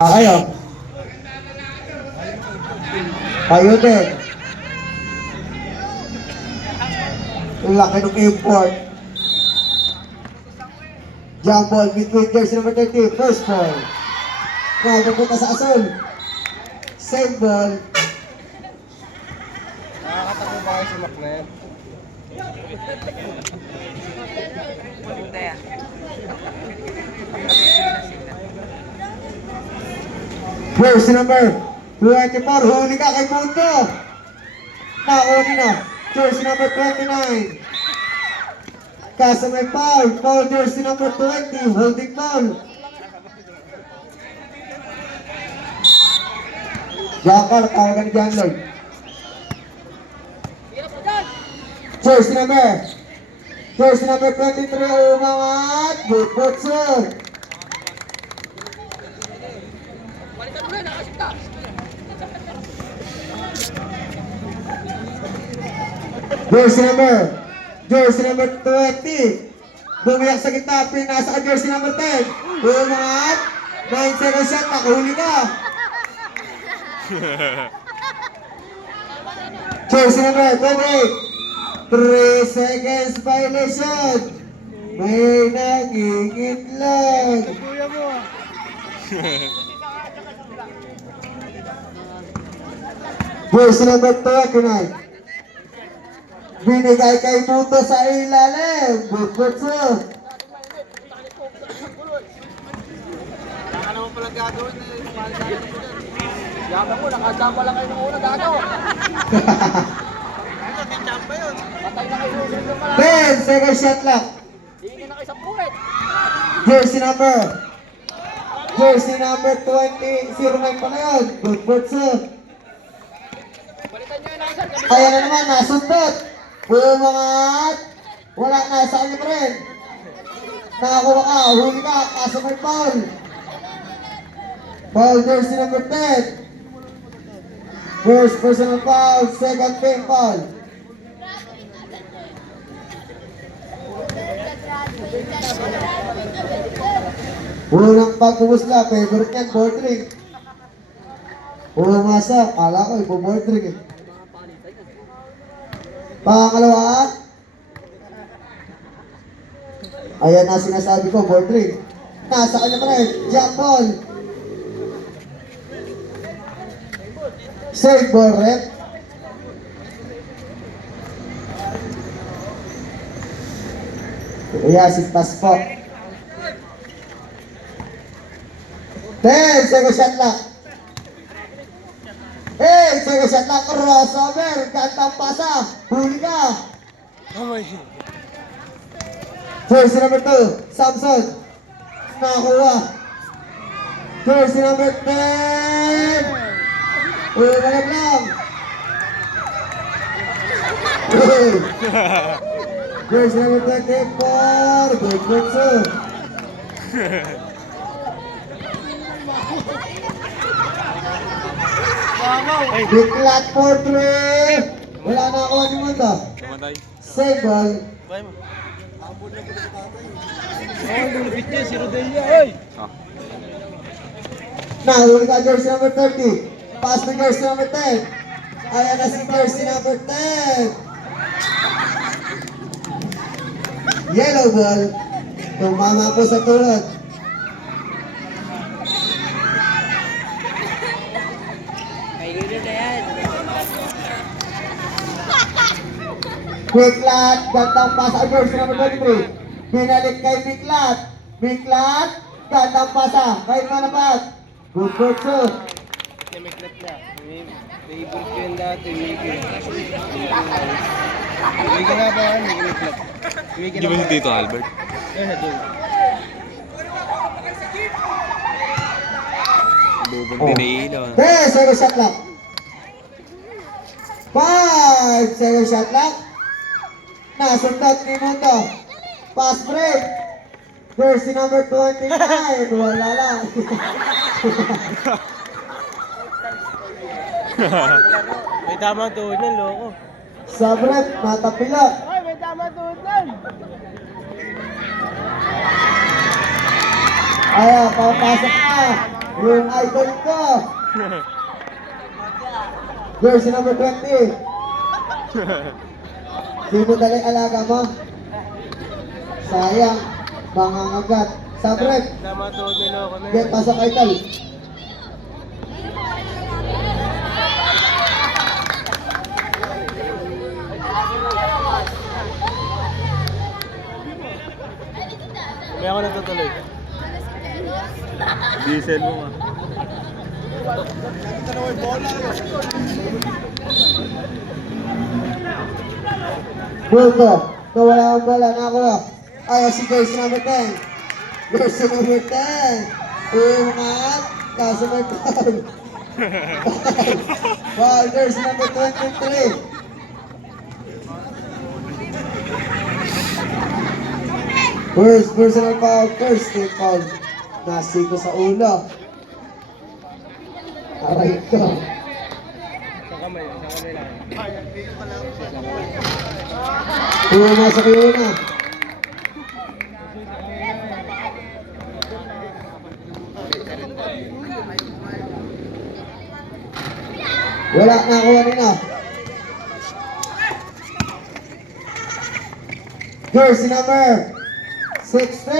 Kayo. Kayo din. Ang laki ng import. Jump ball between jersey number 30. First ball. Nagpunta sa Asol. Save ball. Nakakatakbo ba kayo sa Macnet? Jersey number 24. Huli ka kay Mundo. Nauni na. Jersey number 29. Kaso may foul. Foul jersey number 20. Holding foul. Jackal, tawagan ni John Lloyd. Jersey number 23. Umangat. Good butson. Jersey number 20. Bumiyak sa gitna, pinasa ka jersey number 10. Umangat. 9 seconds shot, nakahuli ka. Jersey number 28. 3 seconds violation. May nangingitlag. Kuya mo ah. Jersey number 29. Binigay kay Mundo sa ilalim. Good butson. Wala ka naman palang gagawin eh. Yaman mo, nakajamba lang kayo ng una gago. Ano, may jamba yun. Patay na kayo ng una. 10 second shot lang. Hingin na kayo sa puret. Jersey number 20. 09 pa na yun. Good butson. Balitan nyo yun, Aizal. Kaya na naman, nasundot. Umangat. Wala na, sa kanya pa rin. Nakakuha ka, huli ka, kaso may foul. Foul jersey number 10. First personal foul, second team foul. Unang pagpumusla, favorite yan, board ring. Umasa, kala ko, ipo-board ring eh. Pangalawa. Ayan na sinasabi ko, board ring. Nasa kanya pa rin, jump ball. Save ball, rep. Kaya si Paspo. 10 second shot lang. Second shot lang, crossover, gantang pasa, huli ka. Amoy. Jersey number 2, Samson. Nakakuha. Jersey number 10. Umalag lang. Jersey number 24. Good butson. Biglat for 3. Wala na ako ni Mundo. Save ball. Oh, lulupit niya si Rodelia. Oy! Nahuli ka jersey number 30. Pass to jersey number 10. Ayan na si jersey number 10. Yellow ball. Tumama po sa tulad. Biglat, gandang pasa jersey number 23. Binalik kay Biglat. Biglat, gandang pasa kay Manapat. Good butson. May klap na. Favorite ko yun dati. May ginagawa, may klap. Di ba si Tito Albert? Yan na doon. Bubunti na ilaw. 10 second shot lang. 5 second shot lang. Nasundat ni Mundo. Pass break. Jersey number 29. Wala lang. May tama tuhod niyan, loko. Sa break, natapila. Ay, may tama tuhod niyan. Ayan, papasok na. Yung idol ko. Jersey number 20. Sino dali alaga mo? Sayang. Mangangagat. Sabrek. Tama to, nilo ko na Get, pasok kay Tal. May ako natutuloy. Diesel mo nga. Bulto. Nawala ang bola. Nakuha. Ayaw si Jersey number 10. Jersey number 10. Umangat. Kaso may foul. Foul. Jersey number 23. First personal foul. First team foul. Nasi ko sa ulo. Aray ko. Sa kamay lang. Pumasok yung una. Wala na ako kanina. Jersey number 16.